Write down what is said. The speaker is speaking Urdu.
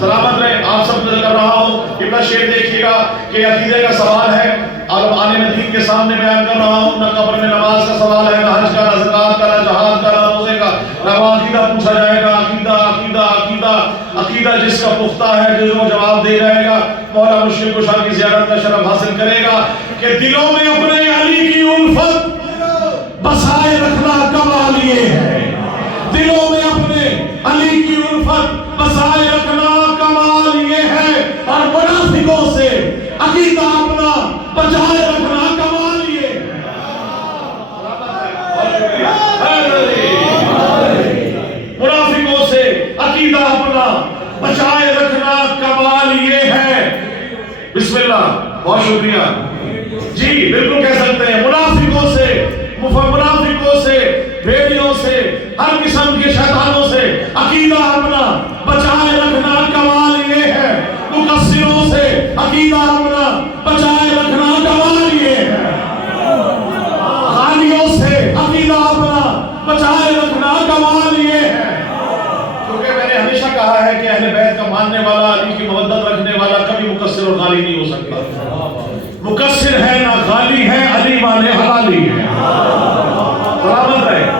سلامت رہے. آپ سب کو کر رہا ہوں ابن شیر دیکھیے گا کہ عقیدے کا سوال ہے اور عالم دین کے سامنے بیان کر رہا ہوں. نہ قبر میں نماز کا سوال ہے، نہ حج کا، نہ زکات کا، نہ جہاد کا، نہ روزے کا. نہ عقیدہ پوچھا جائے گا. عقیدہ عقیدہ عقیدہ عقیدہ جس کا پختہ ہے جس کو جواب دے جائے گا مولا مشکل کشا کی زیارت کا شرف حاصل کرے گا. کہ دلوں میں اپنے علی کی الفت بسائے رکھنا کمال یہ ہے. دلوں میں اپنے علی کی الفت بسائے رکھنا کمال یہ ہے. اور منافقوں سے عقیدہ اپنا بچائے رکھنا کمال یہ ہے. منافقوں سے عقیدہ اپنا بچائے رکھنا کمال یہ ہے. بسم اللہ. بہت شکریہ. جی بالکل کہہ سکتے ہیں. منافقوں سے بھیڑیوں سے ہر قسم کے شیطانوں سے عقیدہ اپنا بچائے رکھنا کمال یہ ہے. مقصروں سے عقیدہ اپنا بچائے رکھنا کمال یہ ہے. غالیوں سے عقیدہ اپنا بچائے رکھنا کمال یہ ہے. کیونکہ میں نے ہمیشہ کہا ہے کہ اہل بیت کا ماننے والا، علی کی محبت رکھنے والا کبھی مقصر اور غالی نہیں ہو سکتا. مقصر ہے نہ غالی ہے، علی والے حلالی ہے. سلامت رہے.